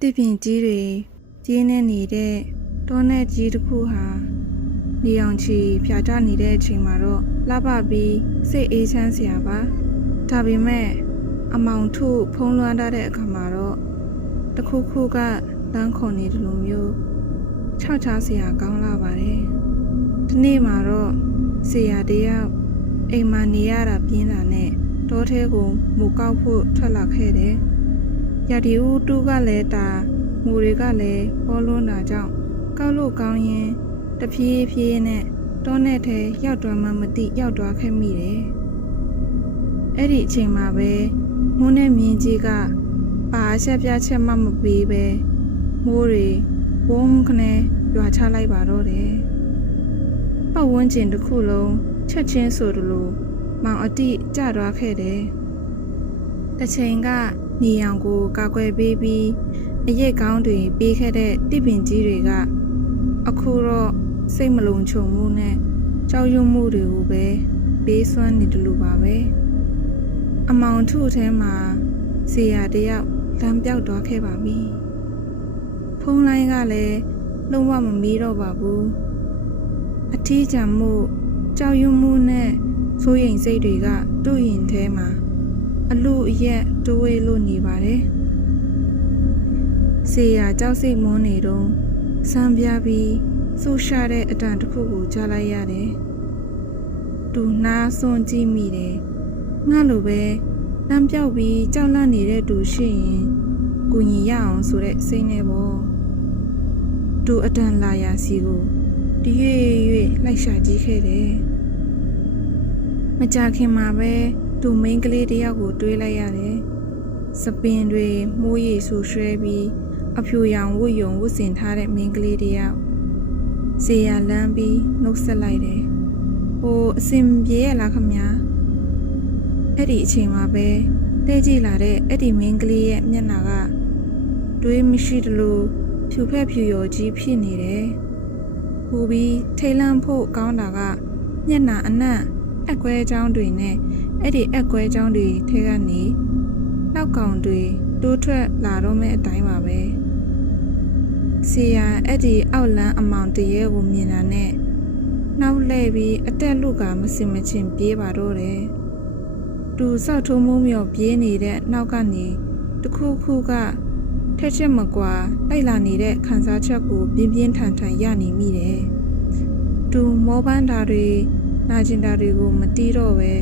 တစ်ပင်ကြီးတွေကျင်းနေနေတဲ့တောနဲ့ကြီးတစ်ခုဟာနေအောင်ချီဖြာချနေတဲ့အချိန်မှာတော့လှပပြီးစိတ်အေးချမ်းစရာပါဒါပေမဲ့အမောင်ထုဖုံးလွှမ်းထားတဲ့အခါမှာတော့တခုခုကလမ်းခုန်နေတယ်လို့မျိုးခြောက်ချစရာကောင်းလာပါတယ်ဒီနေ့မှာတော့ဆရာတယောက်အိမ်မှာနေရတာပြင်းတာနဲ့တောထဲကိုမူကောက်ဖို့ထွက်လာခဲ့တယ်ရာဒီဦးတူကလည်းတာမူတွေကလည်းပေါ်လွန်းတာကြောင့်ကောက်လို့ကောင်းရင်တဖြည်းဖြည်းနဲ့တောနဲ့ထဲရောက်သွားမှမသိရောက်သွားခဲ့မိတယ်အဲ့ဒီအချိန်မှာပဲမိုးနဲ့မြင်းကြီးကပါချက်ပြချက်မှမပေးပဲမိုးတွေဝုန်းခနဲ့ရွာချလိုက်ပါတော့တယ်ပတ်ဝန်းကျင်တစ်ခုလုံးချက်ချင်းဆိုသလိုမောင်အတိကျသွားခဲ့တယ်တစ်ချိန်ကနေရောင်ကိုကာကွယ်ပေးပြီးအရိပ်ကောင်းတွေပေးခဲ့တဲ့တစ်ပင်ကြီးတွေကအခုတော့စိတ်မလုံခြုံမှုနဲ့ကြောက်ရွံ့မှုတွေကိုပဲပေးစွမ်းနေတယ်လို့ပါပဲအမောင်ထုထဲမှာဆရာတယောက်လမ်းပြောက်သွားခဲ့ပါပြီဖုန်းလိုင်းကလည်းလုံးဝမမီးတော့ပါဘူးအထီးကျန်မှုကြောက်ရွံ့မှုနဲ့စိုးရိမ်စိတ်တွေကသူ့ရင်ထဲမှာအလူအရက်တိုးဝေးလို့နေပါတယ်ဆရာကြောက်စိတ်မွန်းနေတော့ဆန်းပြပြီးဆူရှာတဲ့အတန်တစ်ခုကိုကြားလိုက်ရတယ်သူနားစွန့်ကြည့်မိတယ်ငါလိုပဲလမ်းပြောက်ပြီးကြောက်လန့်နေတဲ့သူရှိရင်ကိုညီရအောင်ဆိုတဲ့စိတ်နဲ့ပေါ့သူအတန်လာရစီကိုတရွေ့ရွေ့လိုက်ရှာကြည့်ခဲ့တယ်မကြခင်မှာပဲသူမိန်းကလေးတယောက်ကိုတွေးလိုက်ရတယ်စပင်တွေမိုးရီဆူရွှဲပြီးအဖြူရောင်ဝတ်ယုံဝတ်ဆင်ထားတဲ့မိန်းကလေးတယောက်ဆရာလမ်းပြီးနှုတ်ဆက်လိုက်တယ်ဟိုအစင်ပြေရလားခမညာအဲ့ဒီအချိန်မှာပဲတဲကြည့်လာတဲ့အဲ့ဒီမိန်းကလေးရဲ့မျက်နှာကတွေးမရှိတလို့ဖြူဖက်ဖြူရော်ကြီးဖြစ်နေတယ်ဟိုပြီးထိတ်လန့်ဖို့ကောင်းတာကမျက်နှာအနံ့အက်ကွဲချောင်းတွေနဲ့အဲ့ဒီအက်ကွဲချောင်းတွေထဲကနေနောက်ကောင်တွေတိုးထွက်လာတော့မဲ့အတိုင်းပါပဲဆရာအဲ့ဒီအောက်လန်းအမောင်တရေကိုမြင်တာနဲ့နောက်လှည့်ပြီးအတက်လူကမစင်မချင်ပြေးပါတော့တယ်သူစောက်ထုံးမှုမြော်ပြေးနေတဲ့နောက်ကနေတခုခုကထက်ချက်မကွာလိုက်လာနေတဲ့ခန်းစားချက်ကိုပြင်းပြင်းထန်ထန်ရနေမိတယ်သူမောပန်းတာတွေနာကျင်တာတွေကိုမတီးတော့ပဲ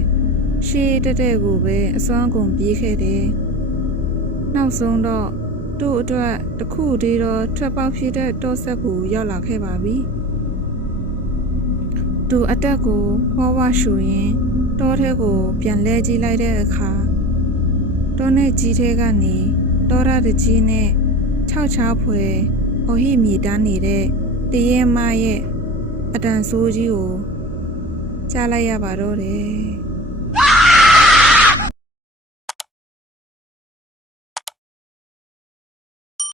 ရှေးတက်တဲ့ကိုပဲအစွမ်းကုန်ပြေးခဲ့တယ်နောက်ဆုံးတော့သူ့အတွက်တခုတည်းတော့ထွက်ပေါက်ဖြစ်တဲ့တောဆက်ကိုရောက်လာခဲ့ပါပြီသူအတက်ကိုဝါဝရှူရင်တောထဲကိုပြန်လဲကြည့်လိုက်တဲ့အခါတောနဲ့ကြီးထဲကနေတောရတကြီးနဲ့ခြောက်ချားဖွယ်ဟိုဟိမြေတန်းနေတဲ့တရေမရဲ့အတန်ဆိုးကြီးကိုကြားလိုက်ရပါတော့တယ်